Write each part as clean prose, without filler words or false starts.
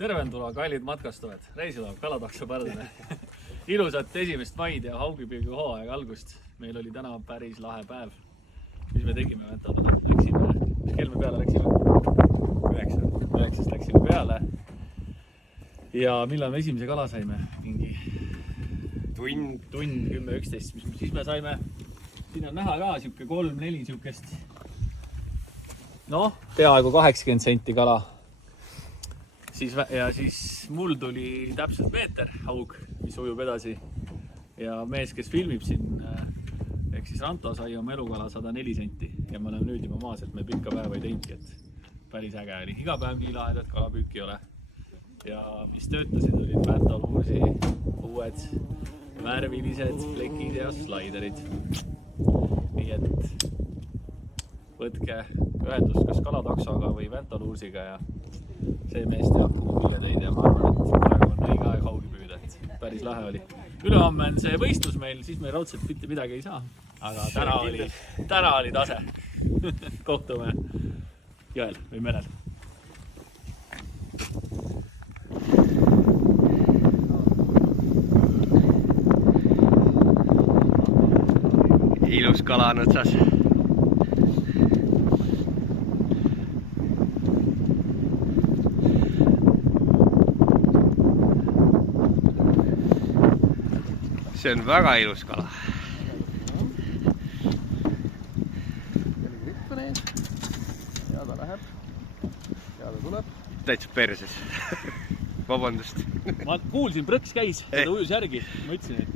Terventuloa kallid matkastujad, Reisilaev Kalatakso Pärnu. Ilusat 1. maid ja haugipüügi hooaega algust. Meil oli täna päris lahe päev. Mis me tegime? Läksime, mis kell me peale läksime? 9 läksime peale. Ja millal me esimese kala saime? Mingi tund 10-11. Siis me saime, siin on näha ka siuke 3-4 siukest. Noh, peaaegu 80 senti kala. Ja siis mul tuli täpselt meeter haug, mis ujub edasi. Ja mees, kes filmib siin, ehk siis Ranto sai oma elukala 104 senti. Ja me oleme nüüd juba maas, et me pikka päeva ei teinki, et päris äge oli. Iga päev nii lahedad kalapüüki ei ole. Ja mis töötasid, olid Väntaluursi uued värvilised plekid ja slaiderid. Nii et võtke ühendust kas Kalataksoga või Väntaluursiga ja see mees teab, kuhu püüa teid ja ma arvan, et praegu on õige aeg haugi püüda, et päris lahe oli. Ülehomme on see võistlus meil, siis me raudselt mitte midagi ei saa. Aga täna oli tase. Kohtume jõel või merel. Ilus kala on otsas. See on väga ilus kala. Ja ta läheb. Ja ta tuleb. Täitsa perses. Vabandust. Ma kuulsin, prõks käis ja ta ujus järgi. Ma ütlesin, et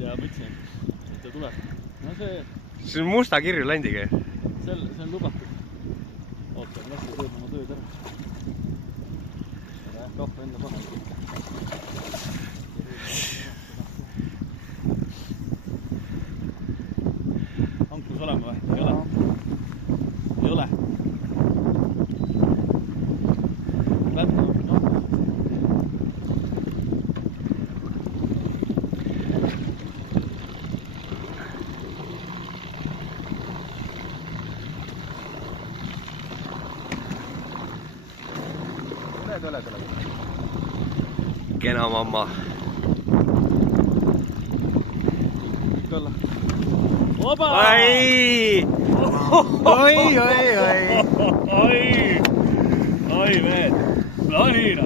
ta tuleb. No see on musta kirju landiga. See on lubatud. Oota, las ta teeb oma tööd ära. Kahva enda paha. Ankrus olema või? Ei ole? Ei ole? Läbi, noh. Tule. Kena mamma. Oba! Oi! Oi, mehed. Planiina.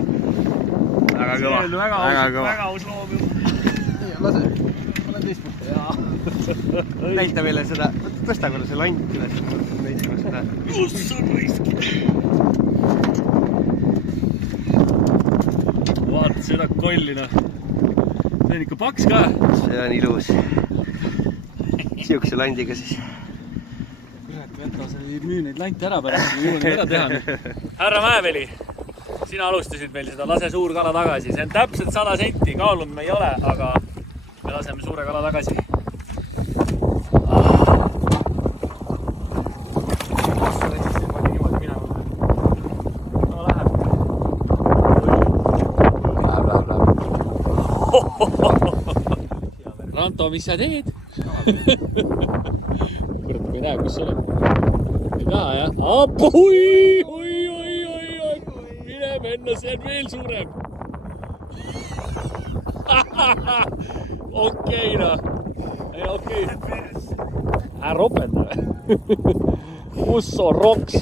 Väga kõva. Väga aus loom ju. Lase. Olen teistpoolt. Näita meile seda. Tõsta korda see lant üles. Näitame seda. Kus on võiski? Vaata seda kollina. See on ikka paks ka. See on ilus. Siukse landiga siis. Kurat, Ventas ei müü neid lante ära pärast, kui jõuan ära teha. Härra Mäeveli, sina alustasid meil seda lase suur kala tagasi. See on täpselt 100 senti, kaalunud me ei ole, aga me laseme suure kala tagasi. Ranto, mis sa teed? Kurat, ma ei näe, kus sa oled. Ei taha, jah? Oi! Mine menna, see on veel suurem. Okei, noh. Okei. Ropenda või? Usso roks.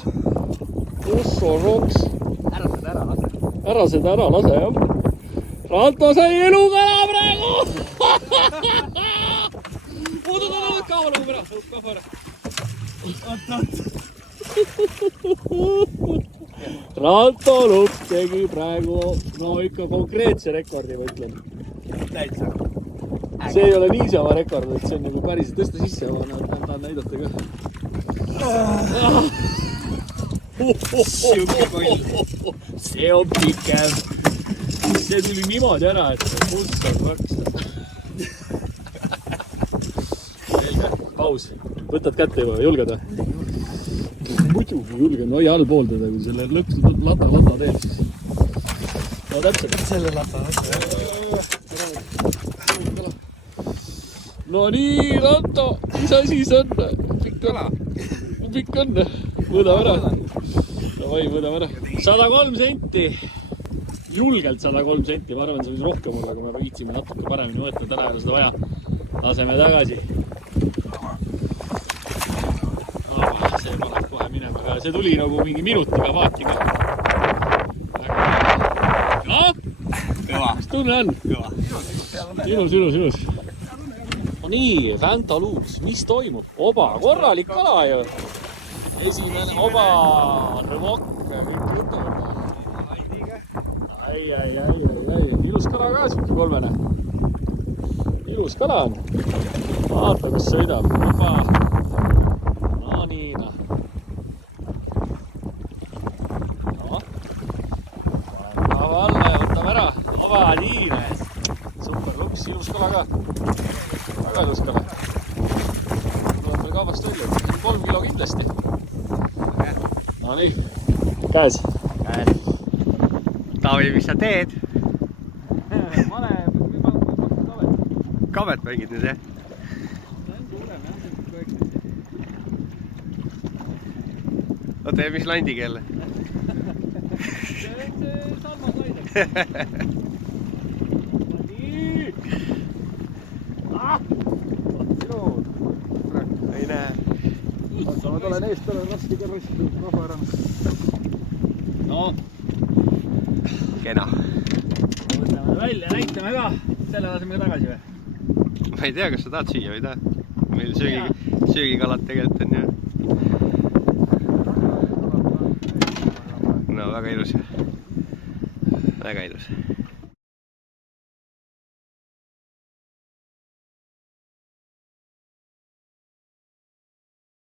Ära seda ära lase, jah. Ranto sai elukala praegu! Kaua nagu ära, kahva ära. Ranto Lupp tegi praegu, no ikka konkreetse rekordi, ma ütlen. Täitsa. See ei ole niisama rekord, et see on nagu päris tõsta sisse, ma tahan näidata ka. See on pikem. See tuli niimoodi ära, et musta raksta. Selge, paus. Võtad kätte juba, julged või? Muidugi julgen, oi allpooldada, kui selle lõks lata teeb siis. No täpselt. Selle lata. No nii, Ranto, mis asi see on? Pikk on. Võdame ära. Davai, võdame ära. 103 senti. julgelt 103 senti, ma arvan, see võis rohkem olla, kui me viitsime natuke paremini võtta, täna ei ole seda vaja. Laseme tagasi. See paneb kohe minema, aga see tuli nagu mingi minutiga vaatime. No, mis tunne on? Ilus. No nii, Fantaluus, mis toimub? Oba, korralik kala ju. Esimene oba, rõvok, kõik jutud. Ai. Ilus kala ka, siuke kolmene. Ilus kala on. Vaata, kus sõidab. Oba. No nii, noh. No. Valla ja võtame ära. Oba, nii mees. Super luks, ilus kala ka. Väga ilus kala. Tuleb meil kaubast välja. 3 kilo kindlasti. No nii. Käes. Taavi, mis sa teed? Mane, või pakku kavet. Kavet mängid nüüd, jah? See on suurem, jah, see on kõik. Oota, ja mis landiga jälle? See on see salmaslaider. Nii! Sinu! Ei näe. Oota, ma tulen eest, olen raske kerrist, rahva ära. No. Kena. Võtame välja, näitame ka. Selle laseme tagasi või? Ma ei tea, kas sa tahad süüa või ei taha. Meil söögikalad tegelikult on ju. No väga ilus. Väga ilus.